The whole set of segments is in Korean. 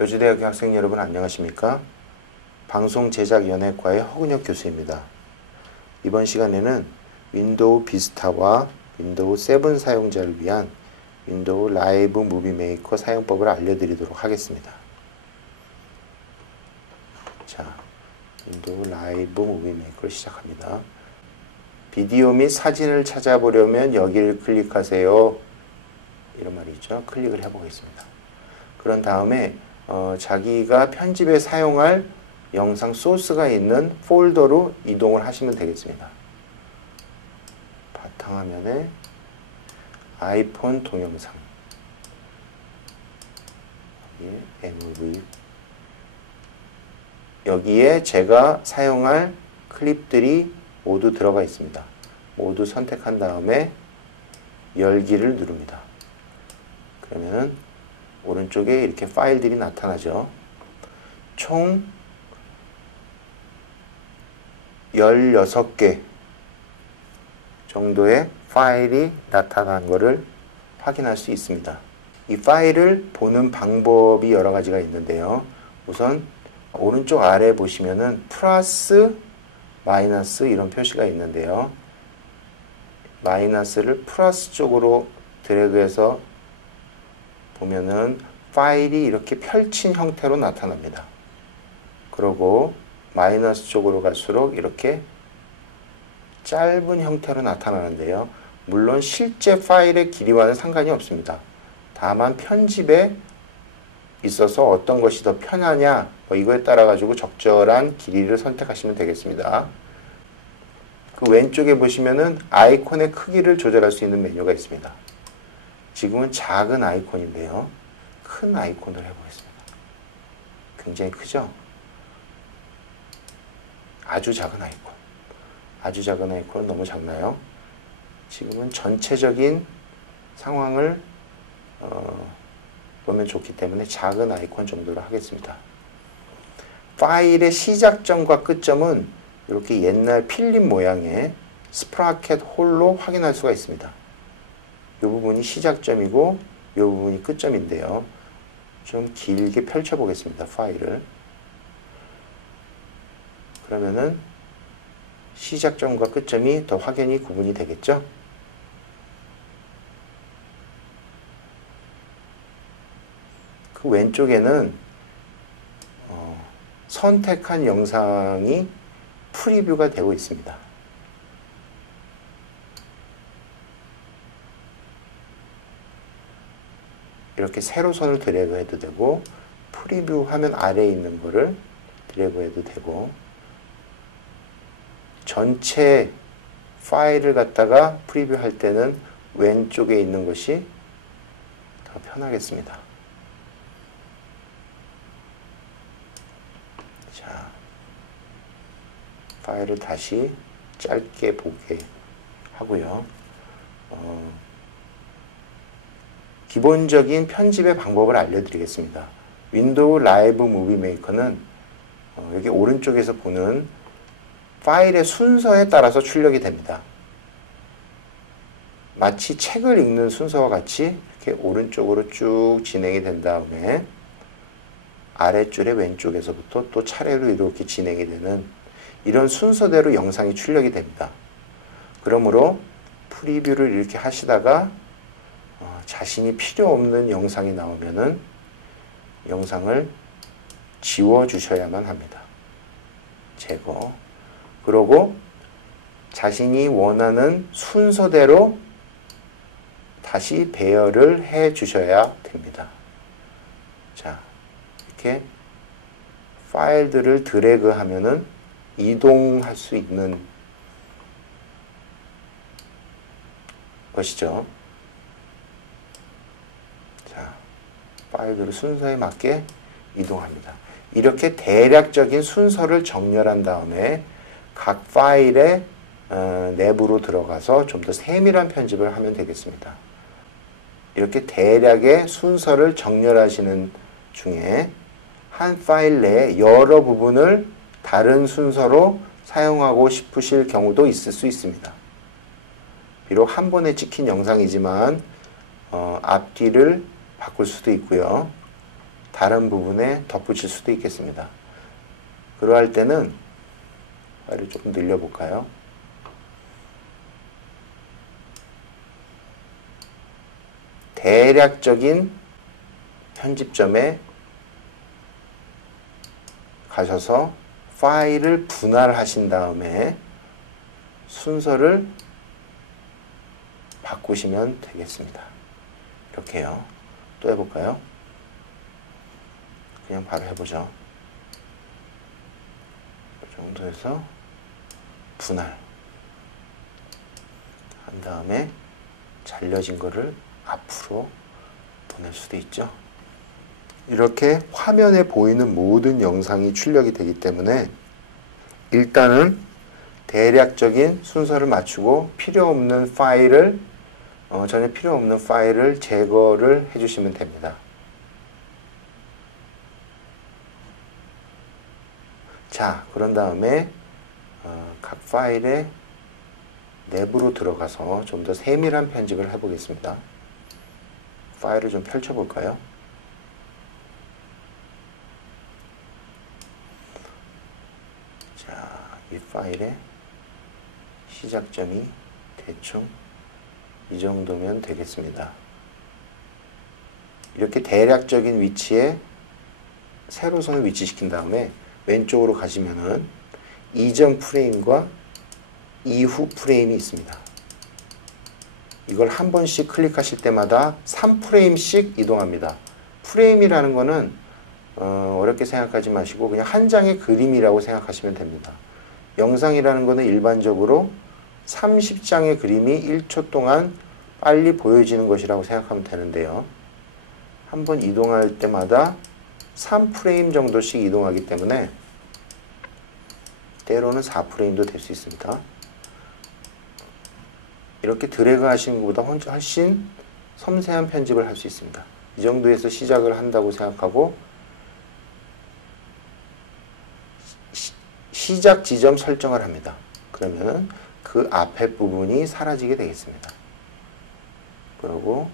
여주대학교 학생 여러분 안녕하십니까? 방송제작연예과의 허근혁 교수입니다. 이번 시간에는 윈도우 비스타와 윈도우 7 사용자를 위한 윈도우 라이브 무비 메이커 사용법을 알려드리도록 하겠습니다. 자, 윈도우 라이브 무비 메이커를 시작합니다. 비디오 및 사진을 찾아보려면 여기를 클릭하세요. 이런 말이 있죠. 클릭을 해보겠습니다. 그런 다음에 자기가 편집에 사용할 영상 소스가 있는 폴더로 이동을 하시면 되겠습니다. 바탕화면에 아이폰 동영상, MV, 여기에 제가 사용할 클립들이 모두 들어가 있습니다. 모두 선택한 다음에 열기를 누릅니다. 그러면은 오른쪽에 이렇게 파일들이 나타나죠. 총 16개 정도의 파일이 나타난 것을 확인할 수 있습니다. 이 파일을 보는 방법이 여러 가지가 있는데요. 우선 오른쪽 아래 보시면은 플러스, 마이너스 이런 표시가 있는데요. 마이너스를 플러스 쪽으로 드래그해서 보면은 파일이 이렇게 펼친 형태로 나타납니다. 그리고 마이너스 쪽으로 갈수록 이렇게 짧은 형태로 나타나는데요. 물론 실제 파일의 길이와는 상관이 없습니다. 다만 편집에 있어서 어떤 것이 더 편하냐 이거에 따라 가지고 적절한 길이를 선택하시면 되겠습니다. 그 왼쪽에 보시면은 아이콘의 크기를 조절할 수 있는 메뉴가 있습니다. 지금은 작은 아이콘인데요. 큰 아이콘을 해보겠습니다. 굉장히 크죠? 아주 작은 아이콘. 아주 작은 아이콘은 너무 작나요? 지금은 전체적인 상황을 보면 좋기 때문에 작은 아이콘 정도로 하겠습니다. 파일의 시작점과 끝점은 이렇게 옛날 필립 모양의 스프라켓 홀로 확인할 수가 있습니다. 이 부분이 시작점이고 이 부분이 끝점인데요. 좀 길게 펼쳐 보겠습니다. 파일을. 그러면은 시작점과 끝점이 더 확연히 구분이 되겠죠? 그 왼쪽에는 선택한 영상이 프리뷰가 되고 있습니다. 이렇게 세로선을 드래그해도 되고 프리뷰 화면 아래에 있는 거를 드래그해도 되고 전체 파일을 갖다가 프리뷰 할 때는 왼쪽에 있는 것이 더 편하겠습니다. 자, 파일을 다시 짧게 보게 하고요. 기본적인 편집의 방법을 알려드리겠습니다. 윈도우 라이브 무비 메이커는 여기 오른쪽에서 보는 파일의 순서에 따라서 출력이 됩니다. 마치 책을 읽는 순서와 같이 이렇게 오른쪽으로 쭉 진행이 된 다음에 아래줄의 왼쪽에서부터 또 차례로 이렇게 진행이 되는 이런 순서대로 영상이 출력이 됩니다. 그러므로 프리뷰를 이렇게 하시다가 자신이 필요 없는 영상이 나오면은 영상을 지워 주셔야만 합니다. 제거. 그러고 자신이 원하는 순서대로 다시 배열을 해 주셔야 됩니다. 자, 이렇게 파일들을 드래그 하면은 이동할 수 있는 것이죠. 자, 파일들을 순서에 맞게 이동합니다. 이렇게 대략적인 순서를 정렬한 다음에 각 파일의 내부로 들어가서 좀 더 세밀한 편집을 하면 되겠습니다. 이렇게 대략의 순서를 정렬하시는 중에 한 파일 내에 여러 부분을 다른 순서로 사용하고 싶으실 경우도 있을 수 있습니다. 비록 한 번에 찍힌 영상이지만 앞뒤를 바꿀 수도 있고요. 다른 부분에 덧붙일 수도 있겠습니다. 그러할 때는 파일을 조금 늘려볼까요? 대략적인 편집점에 가셔서 파일을 분할하신 다음에 순서를 바꾸시면 되겠습니다. 이렇게요. 또 해볼까요? 그냥 바로 해보죠. 이 정도에서 분할 한 다음에 잘려진 거를 앞으로 보낼 수도 있죠. 이렇게 화면에 보이는 모든 영상이 출력이 되기 때문에 일단은 대략적인 순서를 맞추고 전혀 필요 없는 파일을 제거를 해주시면 됩니다. 자, 그런 다음에 각 파일의 내부로 들어가서 좀 더 세밀한 편집을 해보겠습니다. 파일을 좀 펼쳐볼까요? 자, 이 파일의 시작점이 대충 이 정도면 되겠습니다. 이렇게 대략적인 위치에 세로선을 위치시킨 다음에 왼쪽으로 가시면은 이전 프레임과 이후 프레임이 있습니다. 이걸 한 번씩 클릭하실 때마다 3프레임씩 이동합니다. 프레임이라는 거는 어렵게 생각하지 마시고 그냥 한 장의 그림이라고 생각하시면 됩니다. 영상이라는 거는 일반적으로 30장의 그림이 1초 동안 빨리 보여지는 것이라고 생각하면 되는데요. 한 번 이동할 때마다 3프레임 정도씩 이동하기 때문에 때로는 4프레임도 될 수 있습니다. 이렇게 드래그 하시는 것보다 훨씬 섬세한 편집을 할 수 있습니다. 이 정도에서 시작을 한다고 생각하고 시작 지점 설정을 합니다. 그러면 그 앞에 부분이 사라지게 되겠습니다. 그리고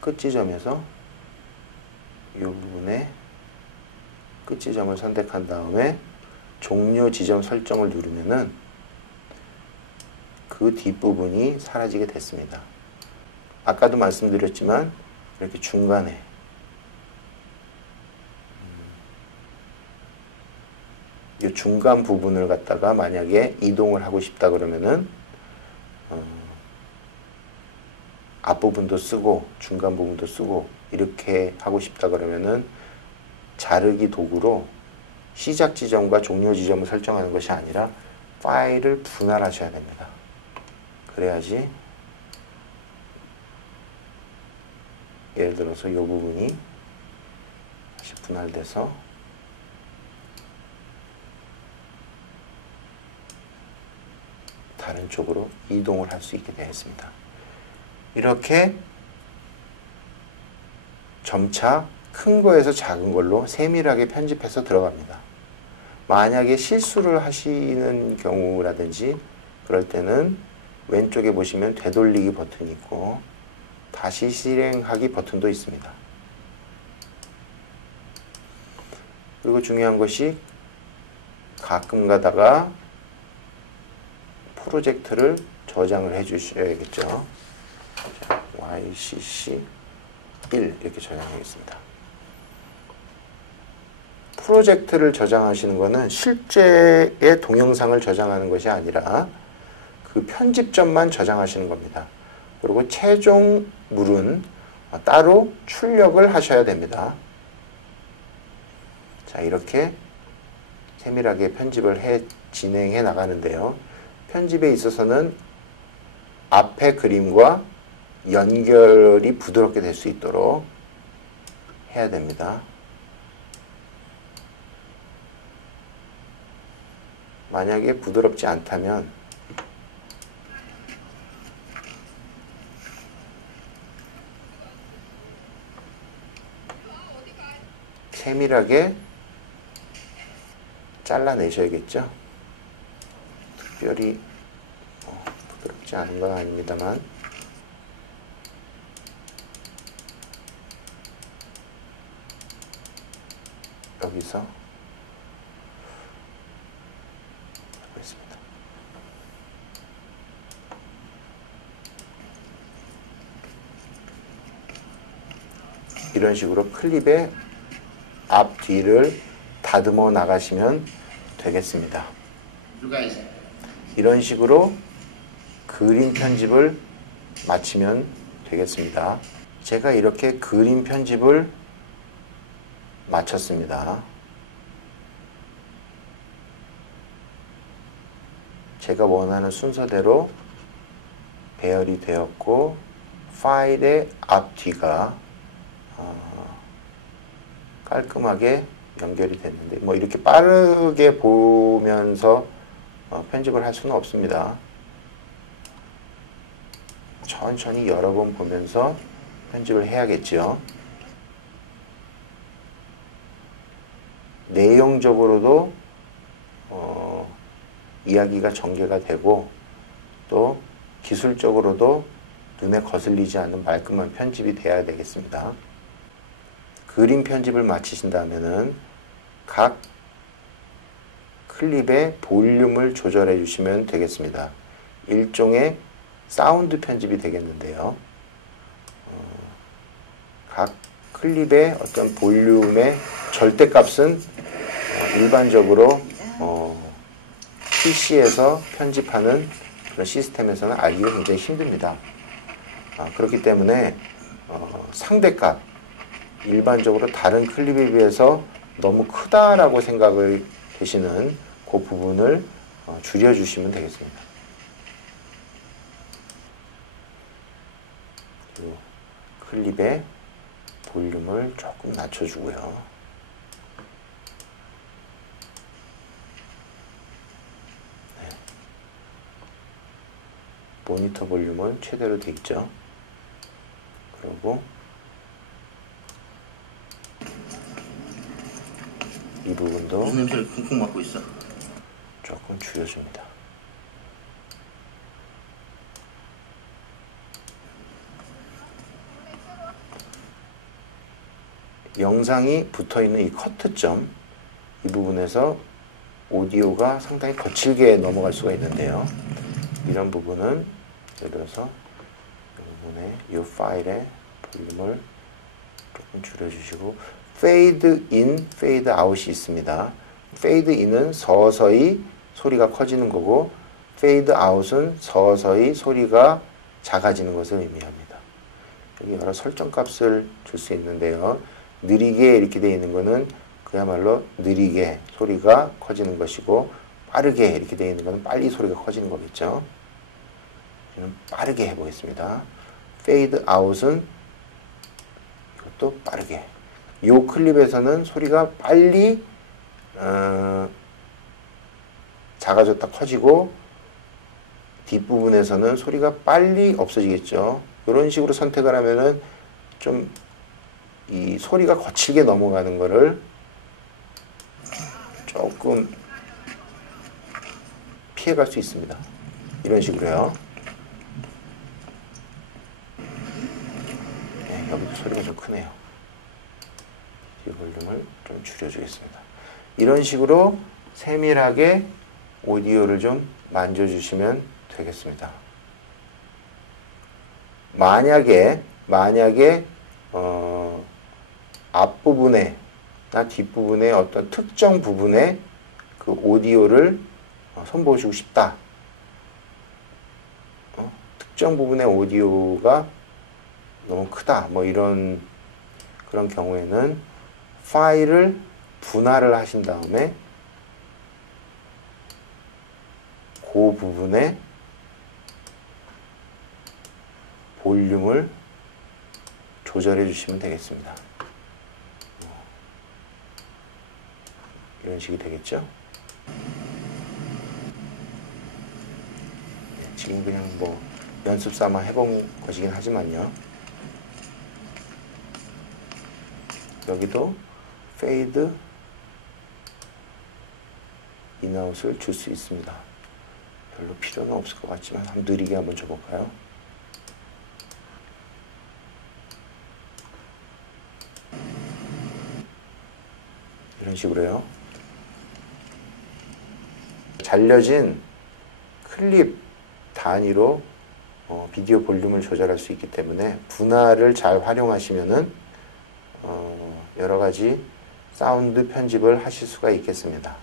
끝 지점에서 이 부분에 끝 지점을 선택한 다음에 종료 지점 설정을 누르면은 그 뒷부분이 사라지게 됐습니다. 아까도 말씀드렸지만 이렇게 중간에 이 중간 부분을 갖다가 만약에 이동을 하고 싶다 그러면은 앞부분도 쓰고 중간 부분도 쓰고 이렇게 하고 싶다 그러면은 자르기 도구로 시작 지점과 종료 지점을 설정하는 것이 아니라 파일을 분할하셔야 됩니다. 그래야지 예를 들어서 이 부분이 다시 분할돼서 다른 쪽으로 이동을 할 수 있게 되었습니다. 이렇게 점차 큰 거에서 작은 걸로 세밀하게 편집해서 들어갑니다. 만약에 실수를 하시는 경우라든지 그럴 때는 왼쪽에 보시면 되돌리기 버튼이 있고 다시 실행하기 버튼도 있습니다. 그리고 중요한 것이 가끔 가다가 프로젝트를 저장을 해 주셔야겠죠. YCC 1 이렇게 저장하겠습니다. 프로젝트를 저장하시는 것은 실제의 동영상을 저장하는 것이 아니라 그 편집점만 저장하시는 겁니다. 그리고 최종물은 따로 출력을 하셔야 됩니다. 자, 이렇게 세밀하게 편집을 진행해 나가는데요. 편집에 있어서는 앞의 그림과 연결이 부드럽게 될 수 있도록 해야 됩니다. 만약에 부드럽지 않다면 세밀하게 잘라내셔야겠죠. 특별히 부드럽지 않은 건 아닙니다만 여기서 하고 있습니다. 이런 식으로 클립의 앞 뒤를 다듬어 나가시면 되겠습니다. 이런 식으로 그림 편집을 마치면 되겠습니다. 제가 이렇게 그림 편집을 마쳤습니다. 제가 원하는 순서대로 배열이 되었고 파일의 앞뒤가 깔끔하게 연결이 됐는데 뭐 이렇게 빠르게 보면서 편집을 할 수는 없습니다. 천천히 여러 번 보면서 편집을 해야겠죠. 내용적으로도 이야기가 전개가 되고 또 기술적으로도 눈에 거슬리지 않는 말끔한 편집이 돼야 되겠습니다. 그림 편집을 마치신다면은 각 클립의 볼륨을 조절해 주시면 되겠습니다. 일종의 사운드 편집이 되겠는데요. 각 클립의 어떤 볼륨의 절대값은 일반적으로 PC에서 편집하는 그런 시스템에서는 알기가 굉장히 힘듭니다. 그렇기 때문에 상대값, 일반적으로 다른 클립에 비해서 너무 크다라고 생각을 되시는 그 부분을 줄여주시면 되겠습니다. 그리고 클립의 볼륨을 조금 낮춰주고요. 모니터 볼륨은 최대로 돼 있죠. 그리고 이 부분도 냄새를 쿵쿵 맡고 있어. 조금 줄여줍니다. 영상이 붙어있는 이 커트점, 이 부분에서 오디오가 상당히 거칠게 넘어갈 수가 있는데요. 이런 부분은 예를 들어서 이 부분에 이 파일의 볼륨을 조금 줄여주시고 페이드 인, 페이드 아웃이 있습니다. 페이드 인은 서서히 소리가 커지는 거고 페이드 아웃은 서서히 소리가 작아지는 것을 의미합니다. 여기 여러 설정 값을 줄 수 있는데요. 느리게 이렇게 되어 있는 거는 그야말로 느리게 소리가 커지는 것이고 빠르게 이렇게 되어 있는 거는 빨리 소리가 커지는 거겠죠. 저는 빠르게 해보겠습니다. 페이드 아웃은 이것도 빠르게. 이 클립에서는 소리가 빨리 작아졌다 커지고 뒷부분에서는 소리가 빨리 없어지겠죠. 이런 식으로 선택을 하면은 좀 이 소리가 거칠게 넘어가는 거를 조금 피해갈 수 있습니다. 이런 식으로요. 네, 여기도 소리가 좀 크네요. 이 볼륨을 좀 줄여주겠습니다. 이런 식으로 세밀하게 오디오를 좀 만져주시면 되겠습니다. 만약에 앞부분에 나 뒷부분에 어떤 특정 부분에 그 오디오를 선보시고 싶다. 특정 부분의 오디오가 너무 크다. 뭐 이런 그런 경우에는 파일을 분할을 하신 다음에 그 부분에 볼륨을 조절해 주시면 되겠습니다. 이런 식이 되겠죠? 네, 지금 그냥 뭐 연습 삼아 해본 것이긴 하지만요. 여기도 페이드 인아웃을 줄 수 있습니다. 별로 필요는 없을 것 같지만 한번 느리게 한번 줘볼까요? 이런 이런 식으로요. 잘려진 클립 단위로 비디오 볼륨을 조절할 수 있기 때문에 분할을 잘 활용하시면은 여러 가지 사운드 편집을 하실 수가 있겠습니다.